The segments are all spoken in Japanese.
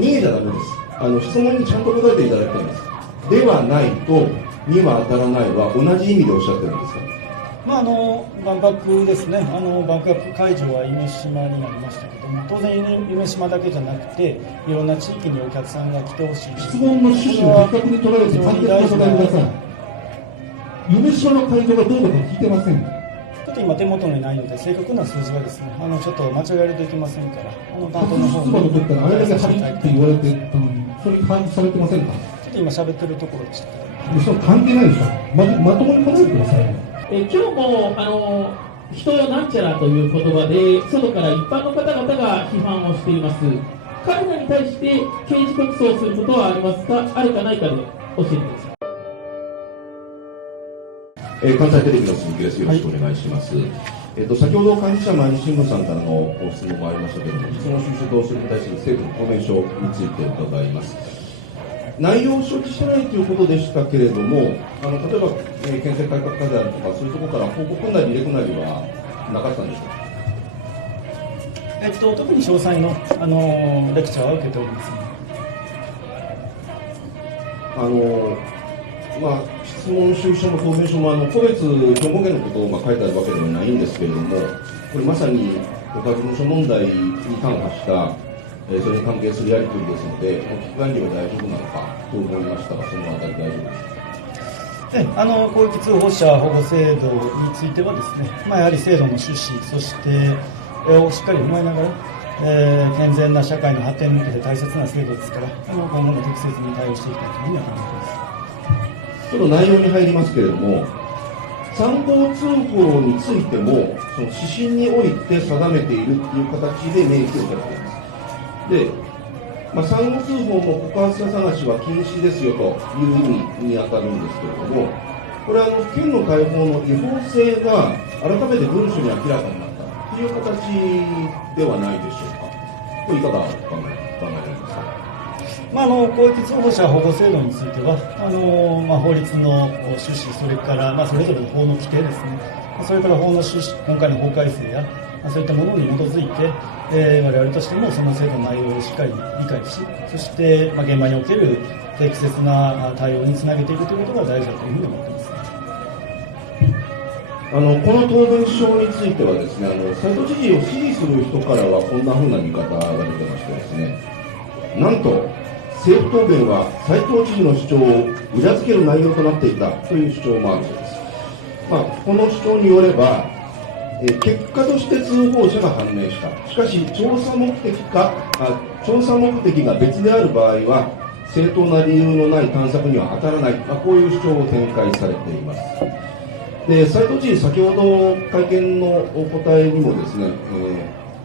逃げちゃダメです。質問にちゃんと答えていただきたいんです。ではないと、には当たらないは同じ意味でおっしゃってるんですか。万博ですね、万博会場は夢洲になりましたけども、当然夢洲だけじゃなくて、いろんな地域にお客さんが来てほしい。質問の趣旨を的確に捉えて簡潔にお答えください。夢洲の会場がどうだか聞いてません。ちょっと今手元にないので、正確な数字はですね、ちょっと間違えるといけませんから、担当の方に。の時からあれだけ張り切って言われてたのに、それ把握されてませんか。ちょっと今喋ってるところでした。それ関係ないでしょ。まともに答えてください。今日も人よなんちゃらという言葉で外から一般の方々が批判をしています。彼らに対して刑事告訴をすることはありますか、あるかないかで教えてください。関西テレビの鈴木です。よろしくお願いします。先ほど幹事社毎日新聞さんからの質問もありましたけれども、質問収集とそれに対する政府の答弁書について伺います。内容を承知してないということでしたけれども、例えば、憲政改革課であるとか、そういうところから報告なりレクなりはなかったんでしょうか。特に詳細の、レクチャーは受けておりません。質問収集書も答弁書も個別兵庫県のことを書いてあるわけではないんですけれども、これまさに国家事務所問題に端を発したそれに関係するやり取りですので、危機管理は大丈夫なのかと思いましたが、そのあたり大丈夫ですか。広域通報者保護制度についてはですね、やはり制度の趣旨、そしてをしっかり踏まえながら、健全な社会の発展に向けて大切な制度ですから、今後も適切に対応していきたいというふうには考えています。ちょっと内容に入りますけれども、3号通報についても、その指針において定めているという形で明記をされています。で、3号通報も告発者探しは禁止ですよという意味に当たるんですけれども、これは県の開放の違法性が改めて文書に明らかになったという形ではないでしょうか。これいかが考えられますか。広域通報者保護制度については、法律の趣旨、それから、それぞれの法の規定ですね、それから法の趣旨、今回の法改正や、そういったものに基づいて、我々としてもその制度の内容をしっかり理解し、そして、現場における適切な対応につなげていくということが大事だというふうに思っています。この答弁書についてはですね、斉藤知事を支持する人からはこんなふうな見方が出てましてですね、なんと政府答弁は斉藤知事の主張を裏付ける内容となっていたという主張もあるそうです。この主張によれば、結果として通報者が判明した。しかし調査目的が別である場合は正当な理由のない探索には当たらない。こういう主張を展開されています。で、斉藤知事、先ほど会見のお答えにもですね、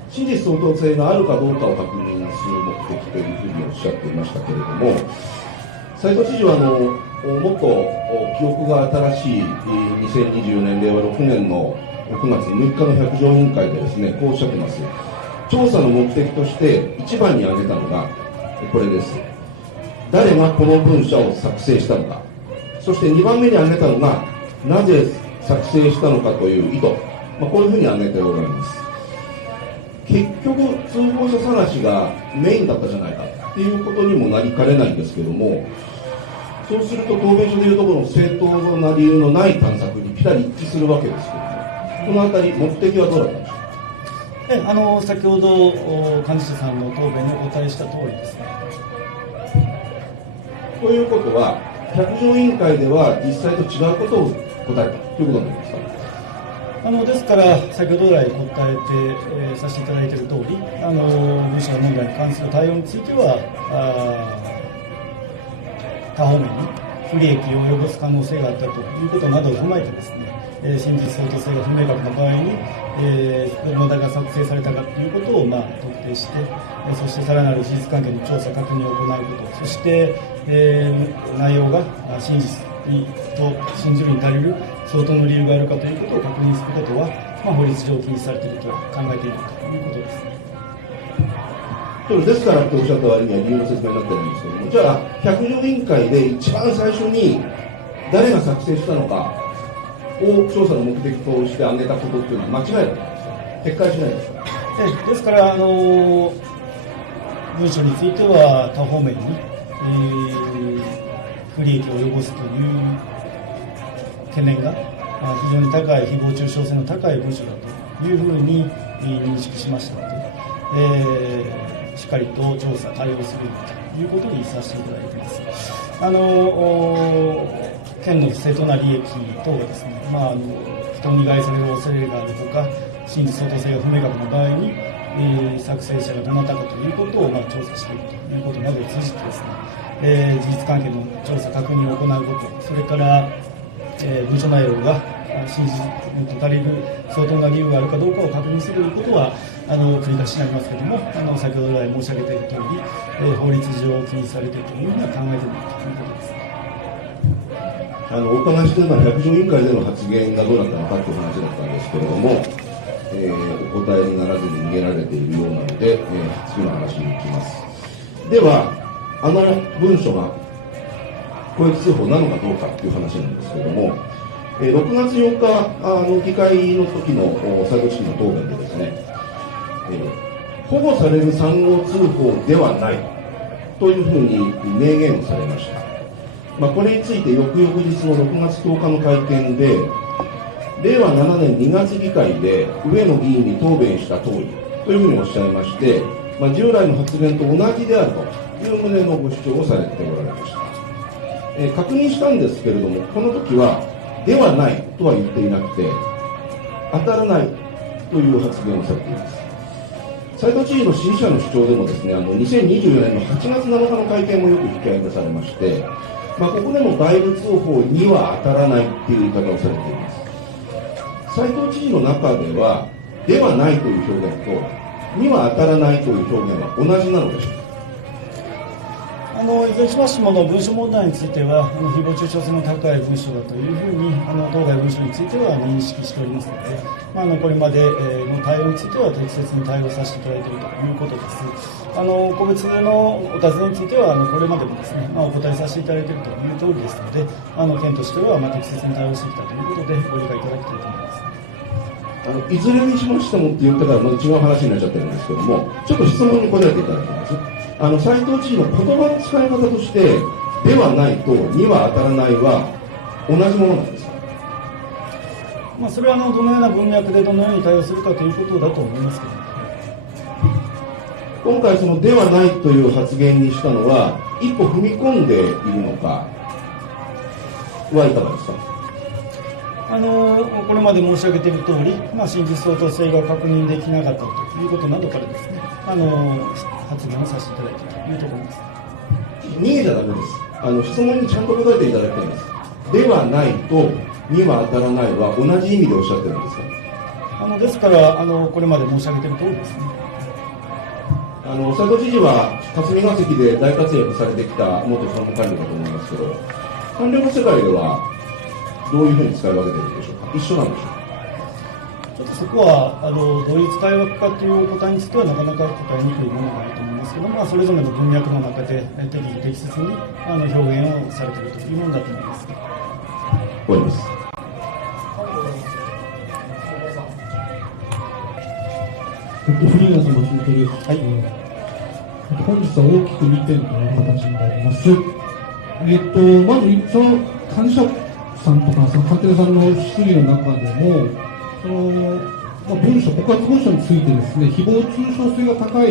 真実相当性があるかどうかを確認する目的というふうにおっしゃっていましたけれども、斉藤知事はもっと記憶が新しい2024年令和6年の9月6日の百条委員会でですね、こうおっしゃってます。調査の目的として一番に挙げたのがこれです。誰がこの文書を作成したのか。そして2番目に挙げたのがなぜ作成したのかという意図。こういうふうに挙げておられます。結局通報者探しがメインだったじゃないかっていうことにもなりかねないんですけども、そうすると答弁書でいうところの正当な理由のない探索にぴたり一致するわけですけども、このあたり目的はどうだったんでしょうか。先ほど幹事社さんの答弁にお答えした通りですね。ということは百条委員会では実際と違うことを答えたということになりますか。ですから先ほど来答えて、させていただいている通り、文書問題に関する対応については他方面に不利益を及ぼす可能性があったということなどを踏まえてですね、真実相当性が不明確な場合に、問題が作成されたかということを特定して、そしてさらなる事実関係の調査確認を行うこと、そして、内容が真実と信じるに足りる相当の理由があるかということを確認することは、法律上禁止されていると考えているということです。ですからとおっしゃった割には理由の説明になってないんですけども、じゃあ百条委員会で一番最初に誰が作成したのかを調査の目的として挙げたことっていうのは間違いだったんですか。撤回しないですか。ですから文書については多方面に、不利益を及ぼすという懸念が非常に高い、誹謗中傷性の高い文書だというふうに認識しましたので、しっかりと調査、対応するということにさせていただいています。県の不正当な利益等がですね、人に害される恐れがあるとか、真実相当性が不明確な場合に、作成者がどなたかということを調査していくということなどを通じてですね、事実関係の調査確認を行うこと、それから、文書内容が真実と足りる相当な理由があるかどうかを確認することは繰り返しになりますけれども、先ほど来申し上げている通り、法律上気にされているというふうには考えているということです。お伺いしているのは百条委員会での発言がどうだったのかという話だったんですけれども、お答えにならずに逃げられているようなので、次の話に行きます。では、文書が公益通報なのかどうかという話なんですけれども、6月8日議会の時の斉藤知事の答弁でですね、保護される3号通報ではないというふうに明言をされました。これについて翌々日の6月10日の会見で、令和7年2月議会で上野議員に答弁した通りというふうにおっしゃいまして、従来の発言と同じであるという旨のご主張をされておられました。確認したんですけれども、この時はではないとは言っていなくて、当たらないという発言をされています。斉藤知事の支持者の主張でもですね、2024年の8月7日の会見もよく引き合い出されまして、ここでも外部通報には当たらないという言い方をされています。斉藤知事の中では、ではないという表現と、には当たらないという表現は同じなのでしょうか。いずれにしましても文書問題については誹謗中傷性の高い文書だというふうに当該文書については認識しておりますので、これまでの対応については適切に対応させていただいているということです。個別のお尋ねについてはこれまでもですね、お答えさせていただいているという通りですので、県としては適切に対応してきたということでご理解いただきたいと思います。いずれにしましてもって言ってからまた違う話になっちゃってるんですけども、ちょっと質問に答えていただきます。斉藤知事の言葉の使い方として、ではないとには当たらないは同じものなんですか。それはどのような文脈でどのように対応するかということだと思いますけど、今回そのではないという発言にしたのは一歩踏み込んでいるのかはいかがですか。これまで申し上げている通り、真実相当性が確認できなかったということなどからですね、発言をさせていただいたというところです。逃げちゃダメです。質問にちゃんと答えていただきたいんです。ではないとには当たらないは同じ意味でおっしゃってるんですか。ですからこれまで申し上げている通りですね。斉藤知事は霞が関で大活躍されてきた元総務官僚だと思いますけど、官僚の世界ではどういうふうに使い分けているんでしょうか。一緒なんでしょうか。ちょっとそこはどういう使い分けかというお答えについてはなかなか答えにくいものがあると思いますけど、それぞれの文脈の中で適切に表現をされているというものだと思います。終わります。フリーランスの松本です。はい。本日は大きく2点という形になります。まずその管理者さんとかその官邸さんの質疑の中でも、文書、告発文書についてですね、誹謗中傷性が高い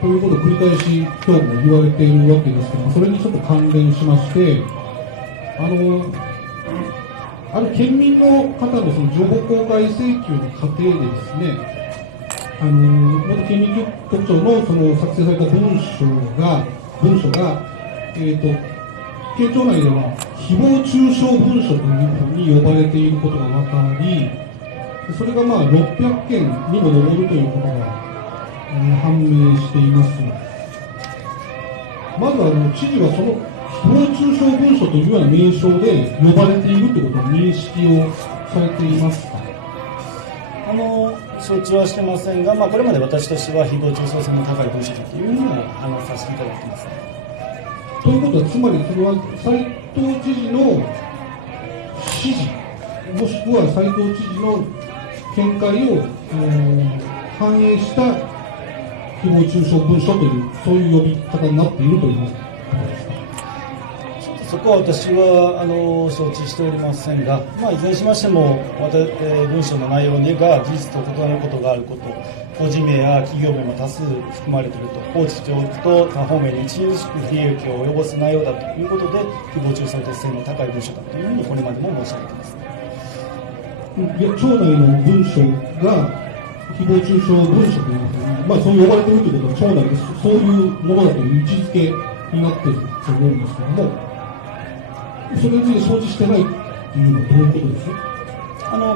ということを繰り返し今日も言われているわけですけども、それにちょっと関連しまして、ある県民の方のその情報公開請求の過程でですね、元県民局長のその作成された文書が、県庁内では誹謗中傷文書というふうに呼ばれていることが分かり、それが600件にも上るということが、判明しています。まず知事はその誹謗中傷文書というような名称で呼ばれているということを認識をされていますか。承知はしてませんが、これまで私としては誹謗中傷性の高い文書だというふうにもさせていただいています。ということは、つまりそれは斉藤知事の指示、もしくは斉藤知事の見解を、反映した誹誹謗中傷文書という、そういう呼び方になっているというそこは私は承知しておりませんが、いずれにしましても、文書の内容にが事実と異なることがあること、個人名や企業名も多数含まれていると、放置しておくと他方面に著しく不利益を及ぼす内容だということで、誹謗中傷適性の高い文書だというふうにこれまでも申し上げています。いや、町内の文書が誹謗中傷文書というふうに、そう呼ばれているということは、町内でそういうものだという位置づけになっていると思うんですけども、それについて承知してないというのはどういうことですか。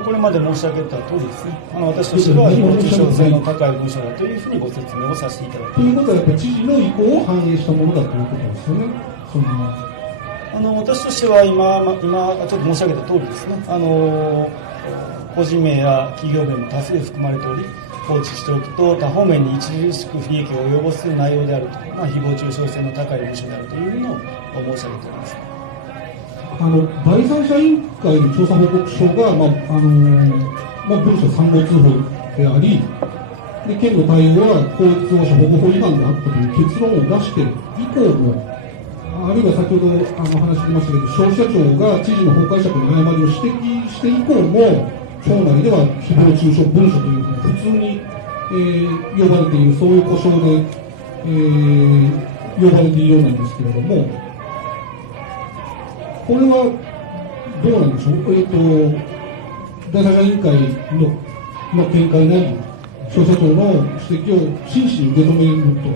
これまで申し上げた通りですね、私としては誹謗中傷性の高い文書だというふうにご説明をさせていただきます。ということは、やっぱり知事の意向を反映したものだということですよね。私としては今ちょっと申し上げた通りですね、個人名や企業名も多数含まれており、放置しておくと他方面に著しく不利益を及ぼす内容であると、誹謗中傷性の高い文書であるというのを申し上げております。第三者委員会の調査報告書が、文書3号通報であり、で県の対応は公益通報者保護法違反であったという結論を出して以降も、あるいは先ほど話してましたけど、消費者庁が知事の法解釈の誤りを指摘して以降も、町内では誹謗中傷文書というふうに普通に、呼ばれている、そういう故障で、呼ばれているようなんですけれども、これはどうなんでしょう。第三者委員会の見解なり、消費者庁の指摘を真摯に受け止めると、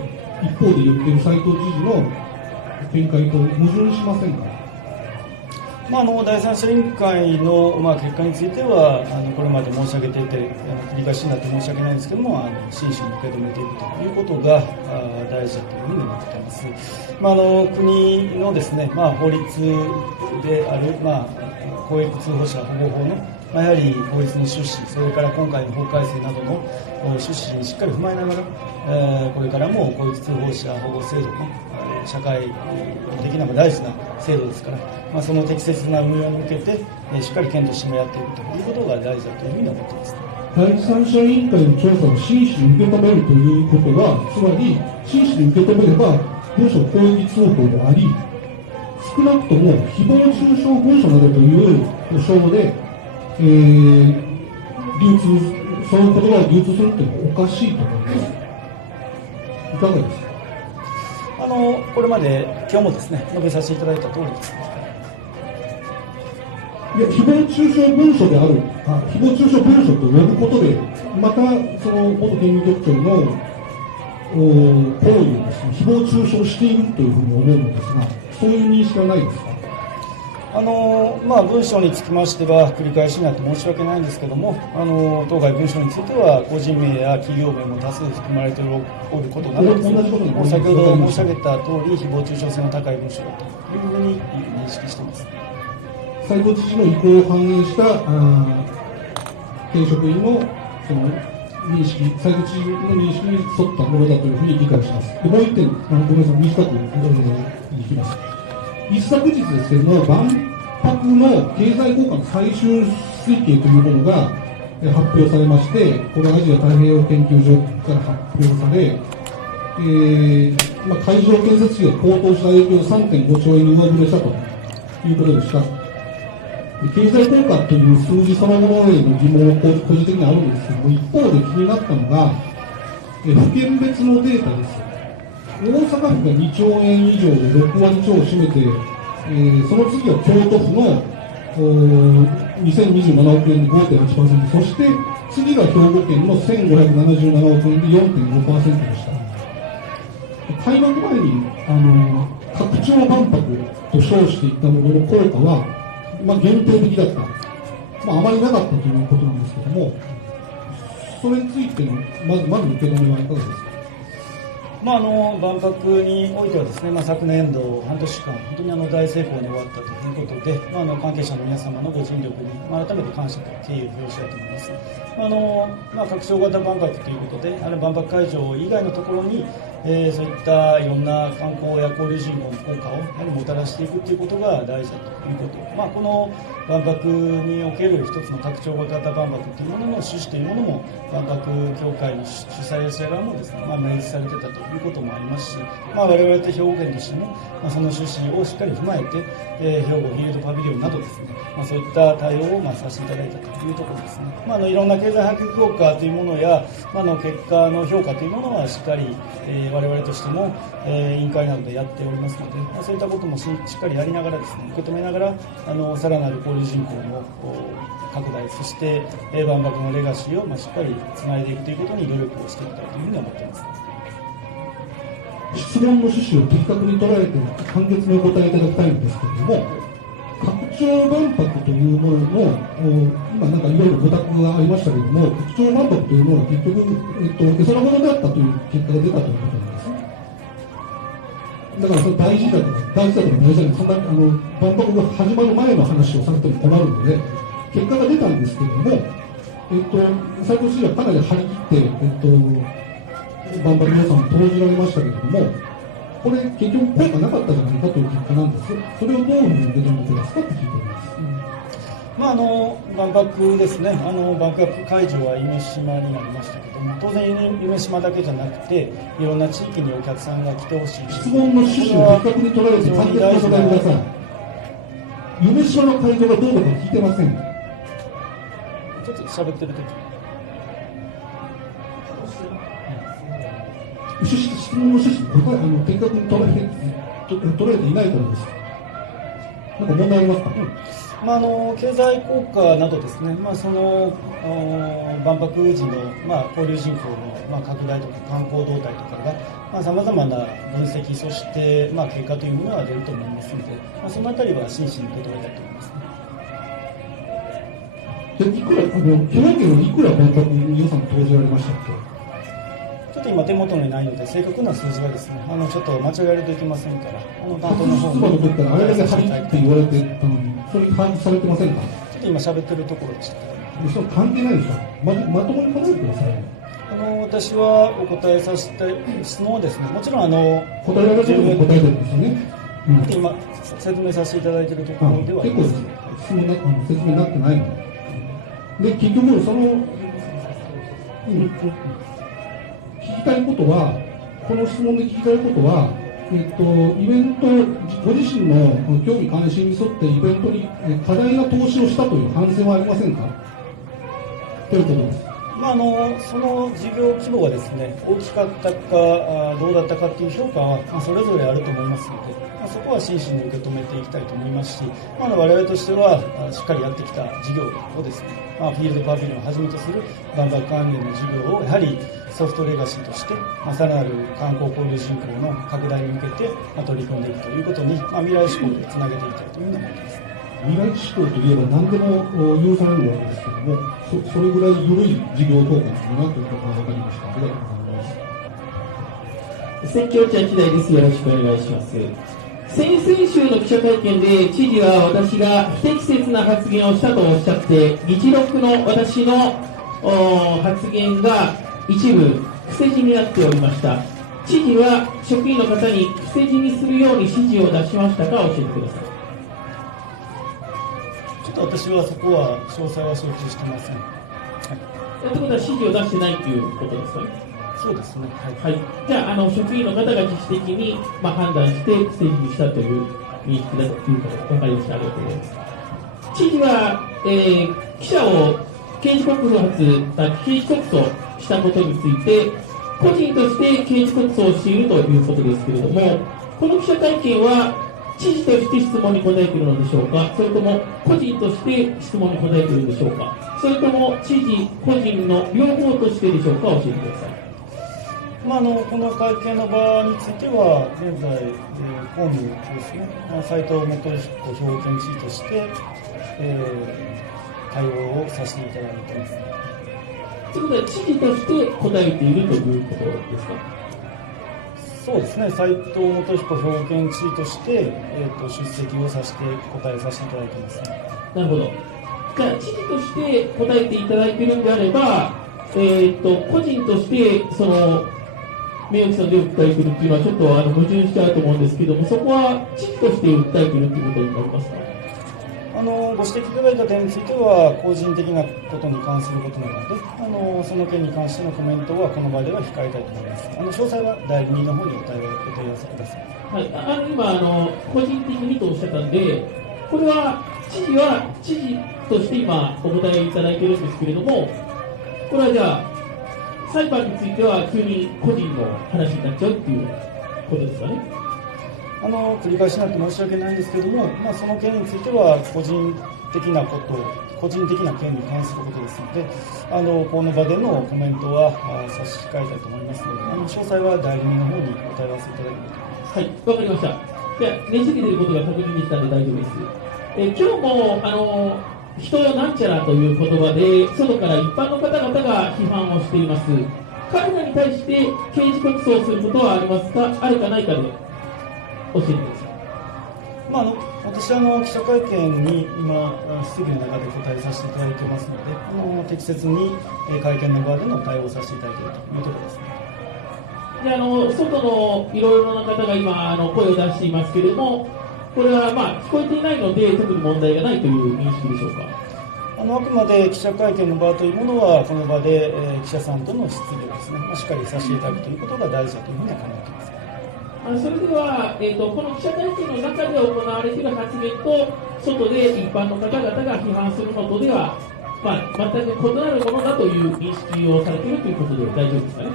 一方で言っている斉藤知事の見解と矛盾しませんか。第三者委員会の、結果についてはこれまで申し上げていて繰り返しになって申し訳ないんですけども、真摯に受け止めていくということが大事だというふうに思っています。国のですね、法律である、公益通報者保護法の、やはり法律の趣旨、それから今回の法改正などの趣旨にしっかり踏まえながら、これからも公益通報者保護制度の社会的な大事な制度ですから、その適切な運用に向けてしっかり県としてもやっていくということが大事だというふうに思っています。第三者委員会の調査を真摯に受け止めるということは、つまり真摯に受け止めれば文書公益通報であり、少なくとも誹謗中傷文書などという保証で、その言葉を流通するというのはおかしいと思います。いかがですか。これまで今日もですね、述べさせていただいた通りです。いや、誹謗中傷文書である、誹謗中傷文書と呼ぶことで、またその元県民局長の行為をですね、誹謗中傷しているというふうに思うのですが、そういう認識はないですか。文章につきましては繰り返しになって申し訳ないんですけども、当該文書については個人名や企業名も多数含まれておることなどですね、先ほど申し上げた通り誹謗中傷性の高い文書だというふうに認識しています。斉藤知事の意向を反映した県職員のその認識、斉藤知事の認識に沿ったものだというふうに理解します。でもう一点、ごめんなさい、短くいきます。一昨日ですけれども、万博の経済効果の最終推計というものが発表されまして、これアジア太平洋研究所から発表され、会場建設費が高騰した影響で 3.5 兆円に上振れしたということでした。経済効果という数字そのものへの疑問は個人的にあるんですけども、一方で気になったのが、府県別のデータです。大阪府が2兆円以上で6割超を占めて、その次は京都府の2027億円で 5.8%、そして次が兵庫県の1577億円で 4.5% でした。開幕前に拡張万博と称していたものの効果は、限定的だった、あまりなかったということなんですけども、それについてのまず受け止めはいかがですか。万博においてはですね、昨年度半年間、本当に大成功に終わったということで、関係者の皆様のご尽力に改めて感謝と敬意を表したいと思います。拡張型万博ということで、万博会場以外のところに、そういったいろんな観光や交流人口の効果をやはりもたらしていくということが大事だということ、この万博における一つの拡張型万博というものの趣旨というものも万博協会の主催者側もですね、明示されてたということもありますし、我々と兵庫県としても、その趣旨をしっかり踏まえて、兵庫フィールドパビリオンなどですね、そういった対応をさせていただいたというところですね。いろんな経済波及効果というものや、結果の評価というものはしっかり、我々としても、委員会などでやっておりますので、そういったこともしっかりやりながらですね、受け止めながらさらなる交流人口の拡大、そして万博のレガシーをしっかりつないでいくということに努力をしていきたいというふうに思っています。質問の趣旨を的確に捉えて簡潔にお答えいただきたいんですけれども、拡張万博というものの、今なんかいろいろご託がありましたけれども、拡張万博というものは結局、絵空事であったという結果が出たということなんですね。だからそれ大事だとか大事だとか大事だとか、そんな万博が始まる前の話をされても困るので、結果が出たんですけれども、斉藤知事はかなり張り切って、万博予算を投じられましたけれども、これ結局効果なかったじゃないかという結果なんです。それをどういうふうに受け止めてますかって聞いております。万博ですね、万博会場は夢洲になりましたけども、当然夢洲だけじゃなくて、いろんな地域にお客さんが来てほしい。質問の趣旨を的確に捉えて簡潔にお答えください。夢洲の会場がどうだか聞いてません。ちょっと喋ってるとき。質問の趣旨を的確に捉えていないからです。なんか問題ありますか？経済効果などですね、その万博時の、交流人口の、拡大とか観光動態とかがさまざまな分析、そして、結果というものが出ると思いますので、そのあたりは真摯に受け止めたいと思いますね。いくら兵庫県はいくら万博予算投じられましたっけ？ちょっと今手元にないので正確な数字はですね、ちょっと間違えるといけませんから、担当の方質問の時からあれだけ張り切って言われてたのに、それに把握されてませんか？ちょっと今喋ってるところでした。それ関係ないでしょ。まともに答えてください。私はお答えさせて質問はですね、もちろん答えられることも答えてるんですよね。今説明させていただいているところではあります。結構質問説明になってないので、結局その、聞きたいことは、この質問で聞きたいことは、イベント、ご自身の興味関心に沿ってイベントに過大な投資をしたという反省はありませんかということです。その事業規模がですね、大きかったかどうだったかという評価は、それぞれあると思いますので、そこは真摯に受け止めていきたいと思いますし、我々としてはしっかりやってきた事業をですね、フィールドパビリオンをはじめとする万博関連の事業をやはりソフトレガシーとして、さらなる観光交流人口の拡大に向けて取り組んでいくということに、未来志向でつなげていきたいというふうに思っています。未来志向といえば何でも許されるわけですけども、それぐらい緩い事業統括だなということが分かりました。ありがとうございます。選挙地秋大です。よろしくお願いします。先々週の記者会見で知事は私が不適切な発言をしたとおっしゃって、議事録の私の発言が一部伏せ字になっておりました。知事は職員の方に伏せ字にするように指示を出しましたか、教えてください。ちょっと私はそこは詳細は承知してません。ということは指示を出してないということですかね。そうですね。はい。じゃあ、職員の方が自主的に、判断して不正にしたという認識だということが分かりました。ありがとうございます。知事は、記者を刑事告訴したことについて、個人として刑事告訴をしているということですけれども、この記者会見は知事として質問に答えているのでしょうか、それとも個人として質問に答えているのでしょうか、それとも知事個人の両方としてでしょうか、教えてください。この会見の場については、現在、公務ですね、斉藤元彦兵庫県知事として、対応をさせていただいています。ということは、知事として答えているということですか。そうですね、斉藤元彦兵庫県知事として、出席をさせて、答えさせていただいています。なるほど。じゃあ、知事として答えていただいているんであれば、個人として、名誉毀損で訴えているっていうのは、ちょっと矛盾しちゃうと思うんですけども、そこは知事として訴えているということになりますか。ご指摘いただいた点については、個人的なことに関することなので、その件に関してのコメントはこの場では控えたいと思います。詳細は代理人の方にお問い合わせください。はい、今個人的にとおっしゃったんで、これは知事として今お答えいただいているんですけれども、これはじゃあ裁判については急に個人の話になっちゃうっていうことですかね。繰り返しになって申し訳ないんですけれども、その件については個人的な件に関することですので、この場でのコメントは差し控えたいと思いますので、詳細は代理人の方にお問い合わせいただければと思います。はい、わかりました。じゃあ、ねじれていることが確認できたので大丈夫です。今日も人よなんちゃらという言葉で、外から一般の方々が批判をしています。彼らに対して刑事告訴をすることはありますか、あるかないかで教えてください。私は記者会見に今、質疑の中で答えさせていただいていますので、適切に会見の場での対応をさせていただいているというところですね。で外のいろいろな方が今声を出していますけれども、これは聞こえていないので特に問題がないという認識でしょうか。あくまで記者会見の場というものはこの場で、記者さんとの質疑をですね、しっかりさせていただくということが大事だというふうには考えています。それでは、この記者会見の中で行われている発言と外で一般の方々が批判するのとでは、全く異なるものだという認識をされているということで大丈夫ですかね。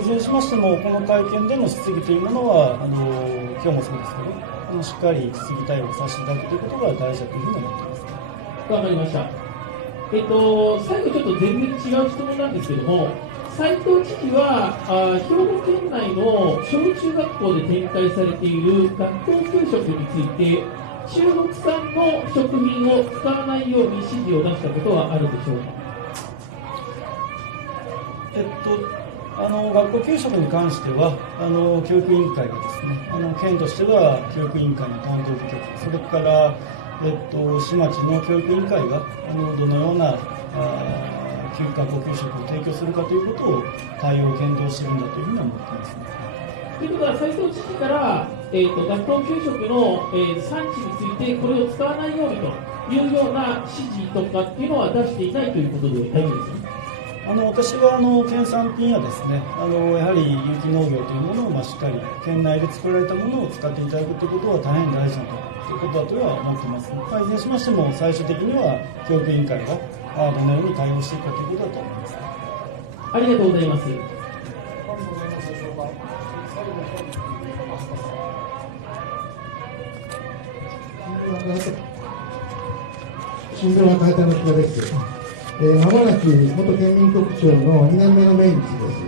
いずれにしましても、この会見での質疑というものは、今日もそうですけど、しっかり質疑対応させていただくということが大事だというふうに思っています。わかりました。最後ちょっと全然違う質問なんですけども、斉藤知事は兵庫県内の小中学校で展開されている学校給食について、中国産の食品を使わないように指示を出したことはあるでしょうか。学校給食に関しては、教育委員会がですね、県としては教育委員会の担当部局、それから、市町の教育委員会がどのような学校給食を提供するかということを対応を検討しているんだというふうに思っています、ね。ということは、斉藤知事から、学校給食の、産地についてこれを使わないようにというような指示とかっていうのは出していないということで大丈夫ですね。私は県産品やですね、やはり有機農業というものをしっかり県内で作られたものを使っていただくということは大変大事なことだとは思っています。いずれにしましても最終的には教育委員会がどのように対応していくかということだと思います。ありがとうございます。新聞は変えたの木場です。まもなく元県民局長の2年目の命日です。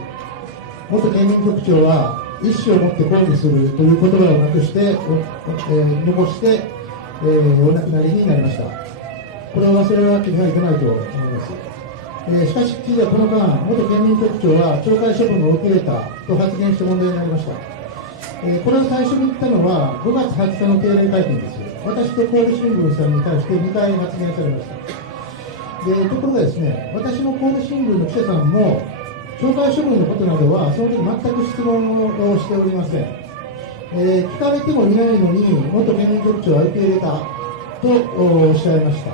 元県民局長は一生をもって抗議するという言葉をなくして残して、お亡くなりになりました。これを忘れるわけにはいかないと思います。しかし知事はこの間、元県民局長は懲戒処分を受け入れたと発言して問題になりました。これを最初に言ったのは5月20日の定例会見です。私と神戸新聞さんに対して2回発言されました。ところがですね、私の神戸新聞の記者さんも懲戒処分のことなどはその時全く質問をしておりません。聞かれてもいないのに元県民局長は受け入れたとおっしゃいました。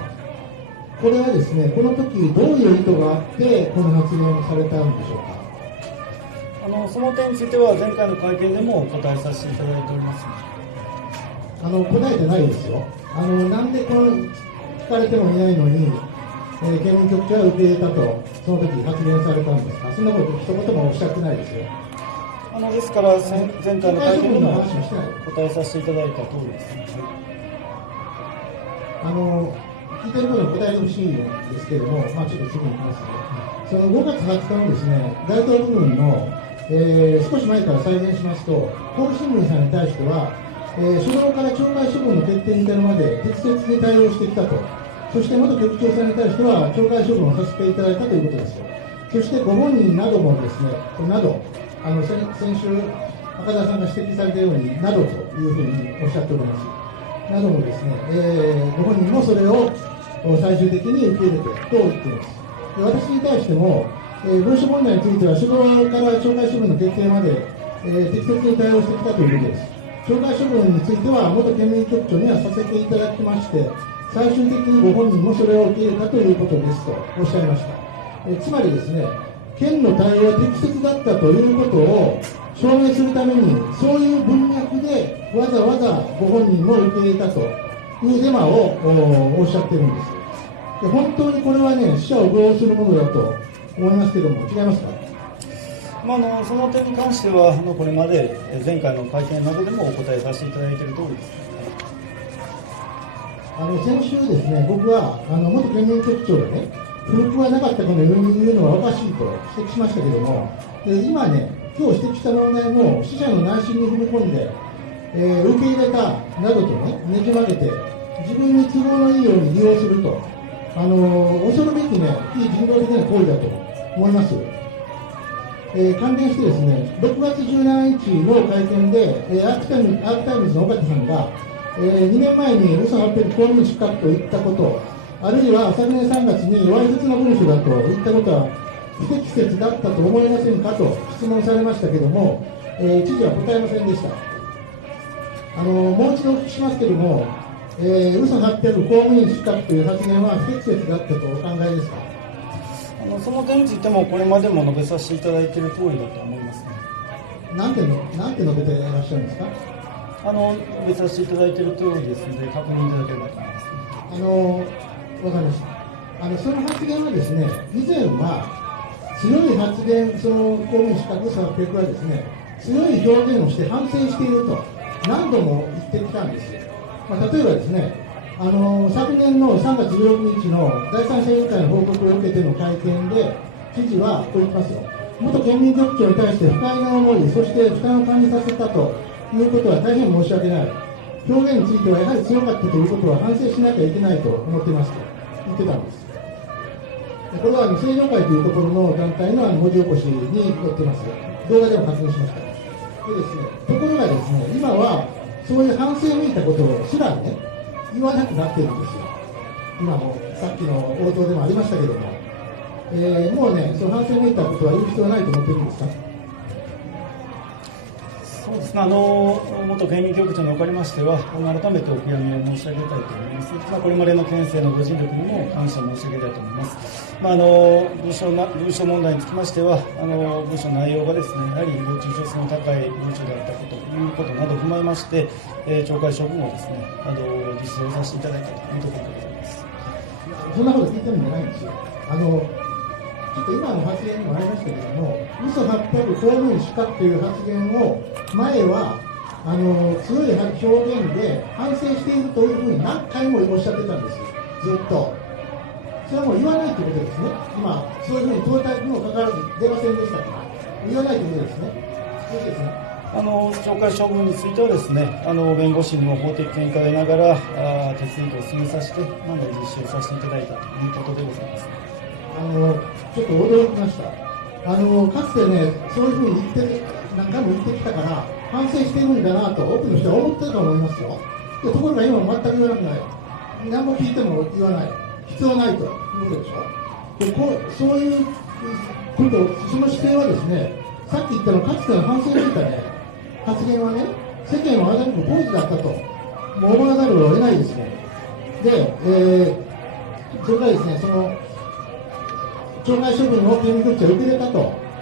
これはですね、この時どういう意図があってこの発言をされたんでしょうか。その点については前回の会見でもお答えさせていただいております。答えてないですよ。なんで聞かれてもいないのに県民局長は受け入れたとその時発言されたんですか。そんなこと一言もおっしゃってないですよ。ですから前回の会見でも答えさせていただいた通りです。聞いてることに答えてほしいんですけれども、ちょっと次に行きますね。その5月20日のですね、該当部分の、少し前から再現しますと、神戸新聞さんに対しては、初動から懲戒処分の決定に至るまで適切に対応してきたと。そして元局長さんに対しては懲戒処分をさせていただいたということですよ。そしてご本人などもですね、先週赤澤さんが指摘されたようになどというふうにおっしゃっております。などもですね、ご本人もそれを最終的に受け入れてと言っています。で、私に対しても、文書問題については、初動から懲戒処分の決定まで、適切に対応してきたということです。懲戒処分については、元県民局長にはさせていただきまして、最終的にご本人もそれを受け入れたということですとおっしゃいました。つまりですね、県の対応は適切だったということを証明するために、そういう文脈でわざわざご本人も受け入れたというデマをおっしゃってるんです。で本当にこれはね、死者を愚弄するものだと思いますけれども、違いますか。その点に関してはこれまで前回の会見などでもお答えさせていただいている通りです。先週ですね、僕は元県民局長でね、不服はなかったかのように言うのはおかしいと指摘しましたけれども、今ね、今日指摘した問題も死者の内心に踏み込んで、受け入れたなどとね、ねじ曲げて、自分に都合のいいように利用すると、恐るべきね、非人道的な行為だと思います。関連してですね、6月17日の会見で、アークタイムズの岡田さんが、2年前に嘘800公務員失格と言ったこと、あるいは昨年3月にわいせつな文書だと言ったことは不適切だったと思いませんかと質問されましたけれども、知事は答えませんでした。もう一度お聞きしますけれども、嘘800公務員失格という発言は不適切だったとお考えですか。その点についてもこれまでも述べさせていただいている通りだと思いますね。なんて述べていらっしゃるんですか。述べさせていただいている通りですので確認いただければと思います。わかりました。その発言はですね、以前は強い発言、その公務員資格800はですね、強い表現をして反省していると何度も言ってきたんですよ。例えばですね、昨年の3月16日の第三者委員会の報告を受けての会見で、知事はこう言ってますよ。元県民局長に対して不快な思い、そして負担を感じさせたということは大変申し訳ない。表現についてはやはり強かったということは反省しなきゃいけないと思っていますと言ってたんです。これは正常会というところの団体の文字起こしに載ってます。動画でも確認しました。でですね、ところがですね、今はそういう反省めいたことをすらね、言わなくなっているんですよ。今もさっきの応答でもありましたけれども、もうね、その反省めいたことは言う必要はないと思っているんですか。そうですね、元県民局長におかれましては、改めてお悔やみを申し上げたいと思います。これまでの県政のご尽力にも感謝申し上げたいと思います。文書問題につきましては、文書の内容がですね、やはり誹謗中傷性の高い文書であったことということなどを踏まえまして、懲戒処分をですね、実施をさせていただいたというところでございます。そんなこと聞いてるんじゃないんですよ。ちょっと今の発言にもありましたけれども、嘘800公務員失格という発言を前は強い表現で反省しているというふうに何回もおっしゃってたんですよ、ずっと。それはもう言わないということですね。今、そういうふうに問いたいにもかかわらず出ませんでしたから、言わないということですね。そうですね。懲戒処分についてはですね、弁護士にも法的見解を得ながら手続きを進めさせて、実施をさせていただいたということでございます。ちょっと驚きました。かつてね、そういうふうに何回も言ってきたから、反省しているんだなと、多くの人は思ってたと思いますよ。ところが今は全く言わなくない。何も聞いても言わない。必要ないということでしょ。そういうこと、その姿勢はですね、さっき言ったのかつての反省めいたね、発言はね、世間を欺くポーズだったと、もう思わざるを得ないですね。で、それからですね、その、懲戒処分を県民局長が受け入れたと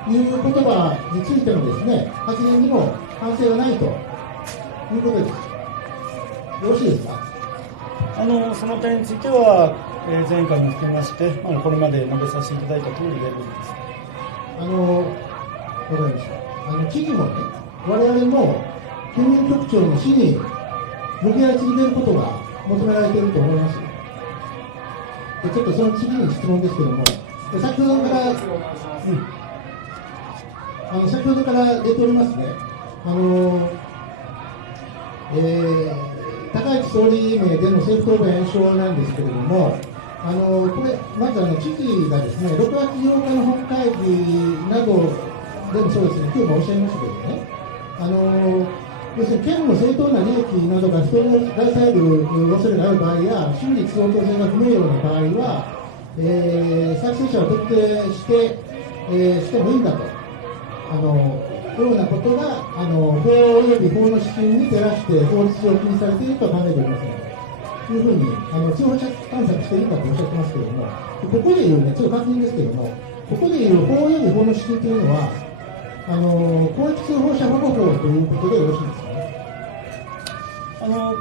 いう言葉についてのですね、発言にも反省がないということです。よろしいですか。その点については、前回も含めまして、これまで述べさせていただいた通りでございます。わかりました。知事もね、我々も県民局長の死に向き合い続けることが求められていると思います。でちょっとその次に質問ですけれども、先ほどから出ておりますね、高市総理名での政府答弁演唱なんですけれども、これ、まず知事がですね、6月8日の本会議などでもそうですね、今日もおっしゃいましたけどね、要するに県の正当な利益などが人に害される恐れがある場合や、真実相当性が不明瞭な場合は、作成者を特定して、してもいいんだと、ようなことが法及び法の指針に照らして法律上禁止されているとは考えておりませんというふうに通報者探索しているかとおっしゃってますけれども、ここでいうね、ちょっと確認ですけれども、ここでいう法及び法の指針というのは、広域通報者保護法ということでよろしいですかね。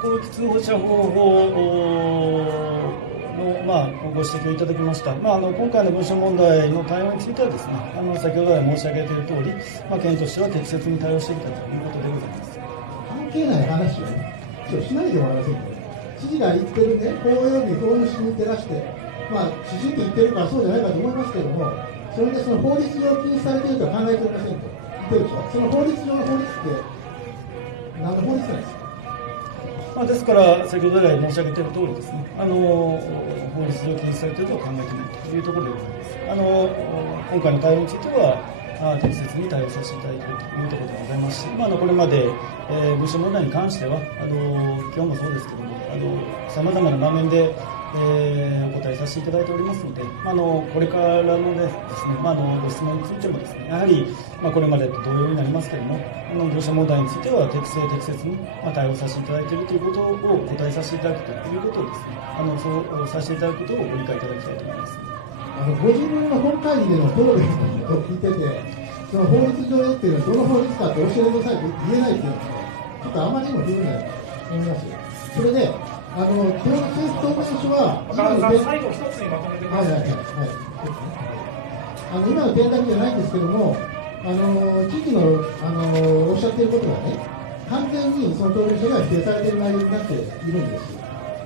広域通報者保護法の、ご指摘をいただきました、今回の文書問題の対応についてはですね、先ほど来申し上げているとおり、県としては適切に対応してきたということでございます。関係ない話をね、しないでもらえませんか。知事が言ってるね、法及び法の指針に照らして、知事って言ってるからそうじゃないかと思いますけれども、それでその法律上禁止されているとは考えておりませんと言ってるでしょ。その法律上の法律って何の法律なんですか。ですから、先ほど来申し上げているとおりですね、法律上禁止されているとは考えていないというところでございます。今回の対応については、適切に対応させていただいているというところでございますし、これまで、文書問題に関しては、今日もそうですけれども、さまざまな場面で、お答えさせていただいておりますので、これからのですね、ご質問についてもですね、やはり、これまでと同様になりますけれども、文書問題については適切に対応させていただいているということをお答えさせていただくということをですね、そうさせていただくことをご理解いただきたいと思います。ご自分の本会議での答弁を聞いてて、その法律上やっているのはどの法律かって教えてくださいと言えないというのは、ちょっとあまりにも不運だと思いますよ。それで、答弁書は、最後一つにまとめてください。今の点だけじゃないんですけども、知事の、おっしゃっていることがね、完全にその答弁書が否定されている内容になっているんです。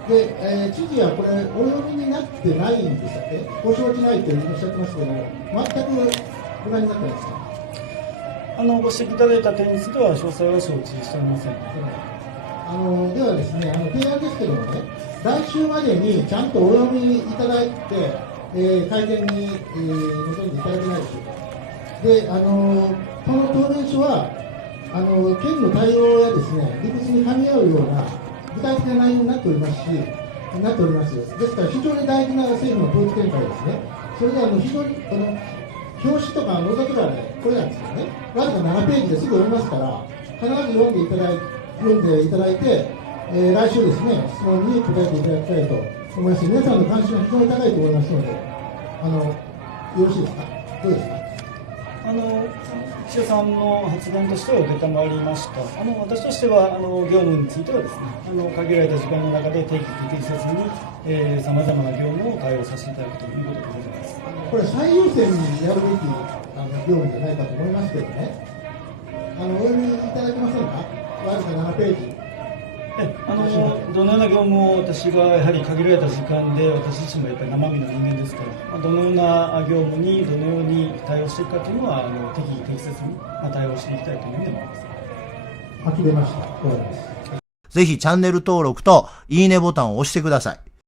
で、知事はこれ、お読みになってないんでしたっけ、ご承知ないとおっしゃってますけども、全くご覧になってないですか。ご指摘いただいた点については、詳細は承知しておりません。ではですね、提案ですけどもね、来週までにちゃんとお読みいただいて、会見に、臨んでいただけないでしょうか。で、この答弁書は、県の対応やですね、理屈に噛み合うような具体的な内容になっておりますし、ですから非常に大事な政府の統一見解ですね。それで非常に表紙とかノートとかね、これなんですけどね、わずか7ページですぐ読みますから、必ず読んでいただいて、来週ですね、質問に答えていただきたいと思います。皆さんの関心は非常に高いと思いますので、よろしいですか。どうですか。岸田さんの発言としては承りました。私としては業務についてはですね、限られた時間の中で適切にさまざまな業務を対応させていただくということでございます。これ最優先にやるべき業務じゃないかと思いますけどね。お読みいただけませんか。わずか7ページ。どのような業務を私がやはり限られた時間で、私自身もやっぱり生身の人間ですから、どのような業務にどのように対応していくかというのは適切に対応していきたいというふうに思います。呆れました。終わります。ぜひチャンネル登録といいねボタンを押してください。